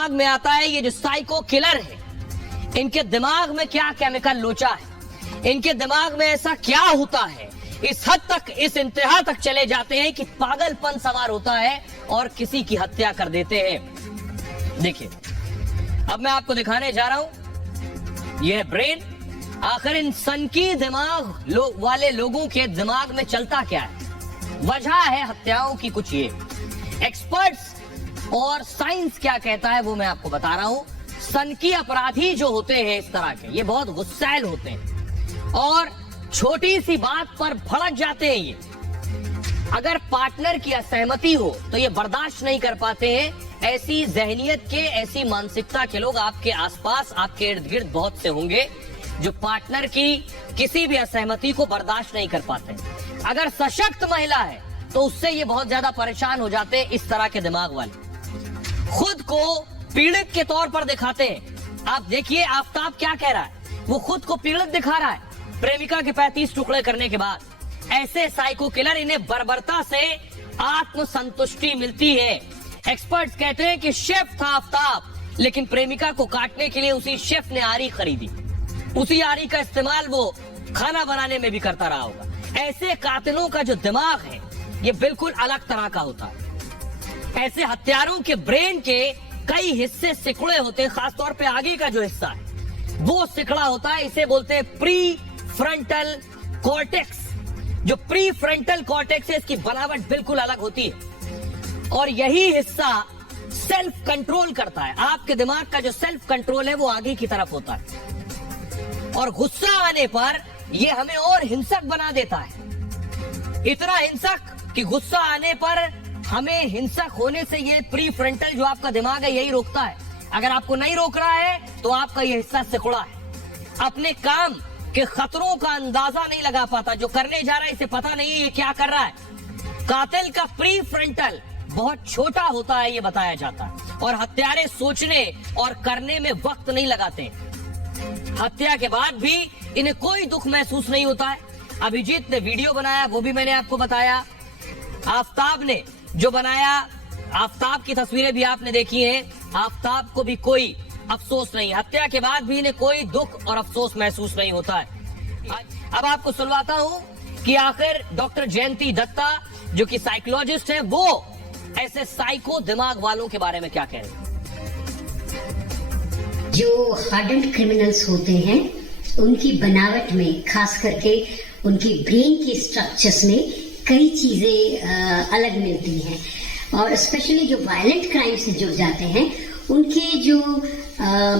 दिमाग में आता है ये जो साइको किलर है, इनके दिमाग में क्या केमिकल लोचा है, इनके दिमाग में ऐसा क्या होता है, इस हद तक, इस इंतहा तक चले जाते हैं कि पागलपन सवार होता है और किसी की हत्या कर देते हैं। देखिए, अब मैं आपको दिखाने जा रहा हूं, यह ब्रेन, आखिर इन सनकी दिमाग वाले लोगों के दिमाग में चलता क्या है, वजह है हत्याओं की कुछ ये। एक्सपर्ट्स और साइंस क्या कहता है वो मैं आपको बता रहा हूं। सनकी अपराधी जो होते हैं इस तरह के, ये बहुत गुस्सैल होते हैं और छोटी सी बात पर भड़क जाते हैं। ये अगर पार्टनर की असहमति हो तो ये बर्दाश्त नहीं कर पाते हैं। ऐसी जहनियत के, ऐसी मानसिकता के लोग आपके आसपास, आपके इर्द गिर्द बहुत से होंगे जो पार्टनर की किसी भी असहमति को बर्दाश्त नहीं कर पाते। अगर सशक्त महिला है तो उससे ये बहुत ज्यादा परेशान हो जाते हैं। इस तरह के दिमाग वाले खुद को पीड़ित के तौर पर दिखाते हैं। आप देखिए आफताब क्या कह रहा है, वो खुद को पीड़ित दिखा रहा है प्रेमिका के 35 टुकड़े करने के बाद। ऐसे साइको किलर, इन्हें बर्बरता से आत्मसंतुष्टि मिलती है। एक्सपर्ट्स कहते हैं कि शेफ था आफताब, लेकिन प्रेमिका को काटने के लिए उसी शेफ ने आरी खरीदी, उसी आरी का इस्तेमाल वो खाना बनाने में भी करता रहा होगा। ऐसे कातिलों का जो दिमाग है ये बिल्कुल अलग तरह का होता है। ऐसे हत्यारों के ब्रेन के कई हिस्से सिकुड़े होते हैं, खासतौर पे आगे का जो हिस्सा है वो सिकड़ा होता है। इसे बोलते हैं प्री फ्रंटल कॉर्टेक्स। जो प्री फ्रंटल कॉर्टेक्स है इसकी बनावट बिल्कुल अलग होती है और यही हिस्सा सेल्फ कंट्रोल करता है। आपके दिमाग का जो सेल्फ कंट्रोल है वो आगे की तरफ होता है और गुस्सा आने पर यह हमें और हिंसक बना देता है। इतना हिंसक कि गुस्सा आने पर हमें हिंसक होने से ये प्री फ्रंटल जो आपका दिमाग है यही रोकता है। अगर आपको नहीं रोक रहा है तो आपका ये हिस्सा सिकुड़ा है। अपने काम के खतरों का अंदाजा नहीं लगा पाता, जो करने जा रहा है इसे पता नहीं है ये क्या कर रहा है। कातिल का प्री फ्रंटल बहुत छोटा होता है ये बताया जाता है और हत्यारे सोचने और करने में वक्त नहीं लगाते। हत्या के बाद भी इन्हें कोई दुख महसूस नहीं होता है। अभिजीत ने वीडियो बनाया, वो भी मैंने आपको बताया। आफताब ने जो बनाया, आफताब की तस्वीरें भी आपने देखी हैं। आफताब को भी कोई अफसोस नहीं, हत्या के बाद भी इन्हें कोई दुख और अफसोस महसूस नहीं होता है। अब आपको सुनवाता हूं कि आखिर डॉक्टर जयंती दत्ता जो कि साइकोलॉजिस्ट हैं, वो ऐसे साइको दिमाग वालों के बारे में क्या कह रहे हैं। जो हार्डेंड क्रिमिनल्स होते हैं उनकी बनावट में, खास करके उनकी ब्रेन के स्ट्रक्चर्स में कई चीजें अलग मिलती हैं और स्पेशली जो वायलेंट क्राइम से जुड़ जाते हैं उनके जो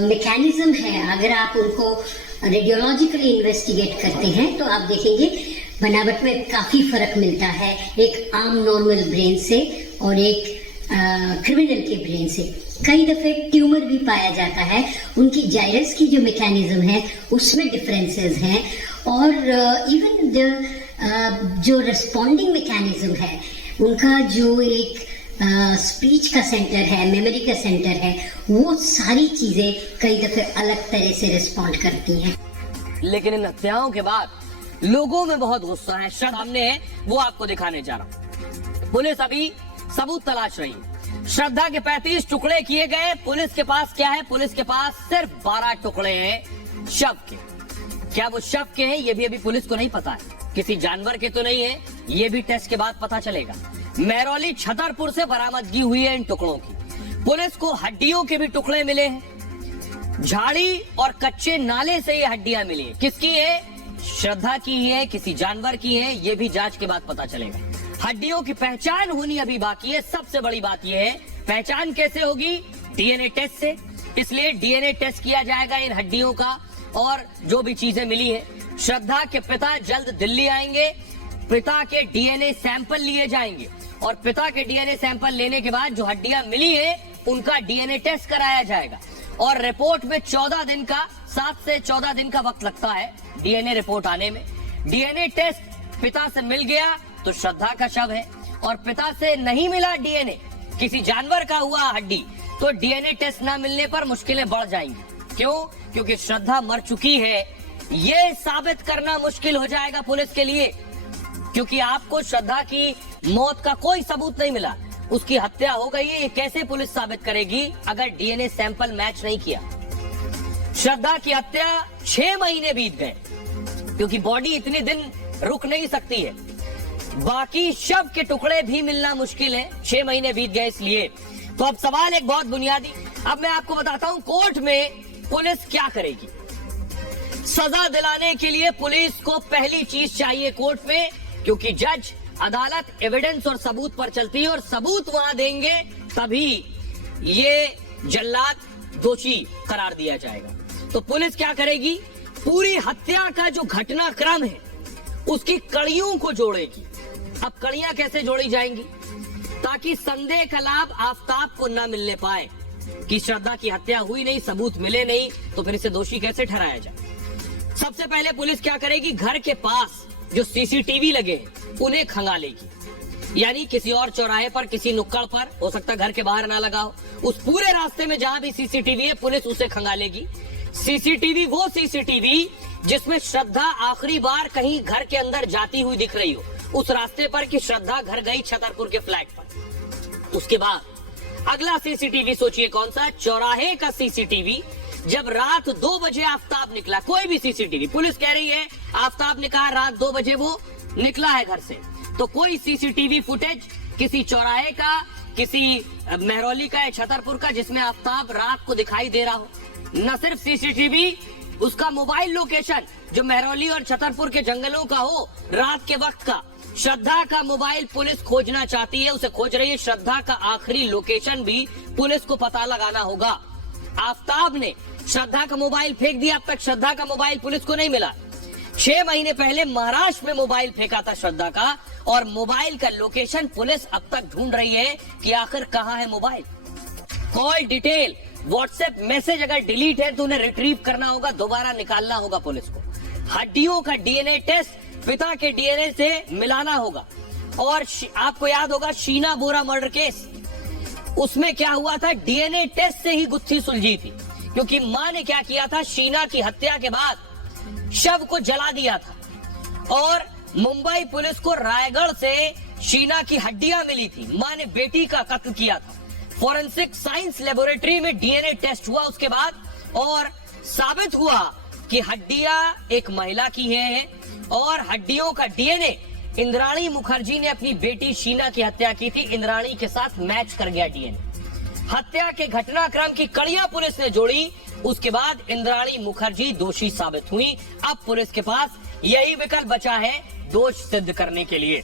मैकेनिज्म है, अगर आप उनको रेडियोलॉजिकली इन्वेस्टिगेट करते हैं तो आप देखेंगे बनावट में काफी फर्क मिलता है एक आम नॉर्मल ब्रेन से और एक क्रिमिनल के ब्रेन से। कई दफे ट्यूमर भी पाया जाता है, उनकी जाइरस की जो मैकेनिज्म है उसमें डिफरेंसेस हैं और इवन जो रिस्पॉन्डिंग मैकेनिज्म है, उनका जो एक स्पीच का सेंटर है, मेमोरी का सेंटर है, वो सारी चीजें कई दफे अलग तरह से रिस्पॉन्ड करती हैं। लेकिन इन हत्याओं के बाद लोगों में बहुत गुस्सा है। सामने है वो आपको दिखाने जा रहा हूं। पुलिस अभी सबूत तलाश रही है। श्रद्धा के 35 टुकड़े किए गए। पुलिस के पास क्या है? पुलिस के पास सिर्फ 12 टुकड़े हैं शव के। क्या वो शव के हैं ये भी अभी पुलिस को नहीं पता है, किसी जानवर के तो नहीं है, ये भी टेस्ट के बाद पता चलेगा। महरौली छतरपुर से बरामदगी हुई है इन टुकड़ों की। पुलिस को हड्डियों के भी टुकड़े मिले हैं। झाड़ी और कच्चे नाले से ये हड्डियां मिली है। किसकी है? श्रद्धा की है, किसी जानवर की है, ये भी जांच के बाद पता चलेगा। हड्डियों की पहचान होनी अभी बाकी है। सबसे बड़ी बात यह है, पहचान कैसे होगी? डीएनए टेस्ट से। इसलिए डीएनए टेस्ट किया जाएगा इन हड्डियों का और जो भी चीजें मिली है। श्रद्धा के पिता जल्द दिल्ली आएंगे, पिता के डीएनए सैंपल लिए जाएंगे और पिता के डीएनए सैंपल लेने के बाद जो हड्डियां मिली है उनका डीएनए टेस्ट कराया जाएगा और रिपोर्ट में 14 दिन का, 7 से 14 दिन का वक्त लगता है डीएनए रिपोर्ट आने में। डीएनए टेस्ट पिता से मिल गया तो श्रद्धा का शव है और पिता से नहीं मिला डीएनए, किसी जानवर का हुआ हड्डी, तो डीएनए टेस्ट न मिलने पर मुश्किलें बढ़ जाएंगी। क्यों? क्योंकि श्रद्धा मर चुकी है। ये साबित करना मुश्किल हो जाएगा पुलिस के लिए, क्योंकि आपको श्रद्धा की मौत का कोई सबूत नहीं मिला। उसकी हत्या हो गई है, ये कैसे पुलिस साबित करेगी अगर डीएनए सैंपल मैच नहीं किया? श्रद्धा की हत्या 6 महीने बीत गए, क्योंकि बॉडी इतने दिन रुक नहीं सकती है, बाकी शव के टुकड़े भी मिलना मुश्किल है, 6 महीने बीत गए इसलिए। तो अब सवाल एक बहुत बुनियादी, अब मैं आपको बताता हूं कोर्ट में पुलिस क्या करेगी। सजा दिलाने के लिए पुलिस को पहली चीज चाहिए कोर्ट में, क्योंकि जज अदालत एविडेंस और सबूत पर चलती है, और सबूत वहां देंगे तभी ये जल्लाद दोषी करार दिया जाएगा। तो पुलिस क्या करेगी, पूरी हत्या का जो घटनाक्रम है उसकी कड़ियों को जोड़ेगी। अब कड़ियां कैसे जोड़ी जाएंगी, ताकि संदेह का लाभ आफताब को न मिलने पाए कि श्रद्धा की हत्या हुई नहीं, सबूत मिले नहीं, तो फिर इसे दोषी कैसे ठहराया जाए। सबसे पहले पुलिस क्या करेगी, घर के पास जो सीसीटीवी लगे हैं उन्हें खंगालेगी, यानी किसी और चौराहे पर, किसी नुक्कड़ पर, हो सकता घर के बाहर ना लगा हो, उस पूरे रास्ते में जहां भी सीसीटीवी है पुलिस उसे खंगालेगी। सीसीटीवी वो सीसीटीवी जिसमें श्रद्धा आखिरी बार कहीं घर के अंदर जाती हुई दिख रही हो, उस रास्ते पर कि श्रद्धा घर गई छतरपुर के फ्लैट पर। उसके बाद अगला सीसीटीवी सोचिए कौन सा, चौराहे का सीसीटीवी, जब रात 2 बजे आफताब निकला, कोई भी सीसीटीवी, पुलिस कह रही है आफताब ने कहा रात 2 बजे वो निकला है घर से, तो कोई सीसीटीवी फुटेज किसी चौराहे का, किसी मेहरौली का या छतरपुर का जिसमें आफताब रात को दिखाई दे रहा हो। न सिर्फ सीसीटीवी, उसका मोबाइल लोकेशन जो मेहरौली और छतरपुर के जंगलों का हो रात के वक्त का, श्रद्धा का मोबाइल पुलिस खोजना चाहती है, उसे खोज रही है। श्रद्धा का आखिरी लोकेशन भी पुलिस को पता लगाना होगा। आफताब ने श्रद्धा का मोबाइल फेंक दिया, अब तक श्रद्धा का मोबाइल पुलिस को नहीं मिला। 6 महीने पहले महाराष्ट्र में मोबाइल फेंका था श्रद्धा का, और मोबाइल का लोकेशन पुलिस अब तक ढूंढ रही है कि आखिर कहां है mobile. Call detail, WhatsApp message अगर डिलीट है तो उन्हें रिट्रीव करना होगा, दोबारा निकालना होगा पुलिस को। हड्डियों का डीएनए टेस्ट पिता के डीएनए से मिलाना होगा। और आपको याद होगा शीना बोरा मर्डर केस, उसमें क्या हुआ था, डीएनए टेस्ट से ही गुत्थी सुलझी थी, क्योंकि मां ने क्या किया था, शीना की हत्या के बाद शव को जला दिया था, और मुंबई पुलिस को रायगढ़ से शीना की हड्डियां मिली थी। मां ने बेटी का कत्ल किया था, फॉरेंसिक साइंस लेबोरेटरी में डीएनए टेस्ट हुआ उसके बाद, और साबित हुआ कि हड्डियां एक महिला की हैं, और हड्डियों का डीएनए इंद्राणी मुखर्जी ने अपनी बेटी शीना की हत्या की थी, इंद्राणी के साथ मैच कर गया डीएनए। हत्या के घटनाक्रम की कड़ियां पुलिस ने जोड़ी, उसके बाद इंद्राणी मुखर्जी दोषी साबित हुई। अब पुलिस के पास यही विकल्प बचा है दोष सिद्ध करने के लिए।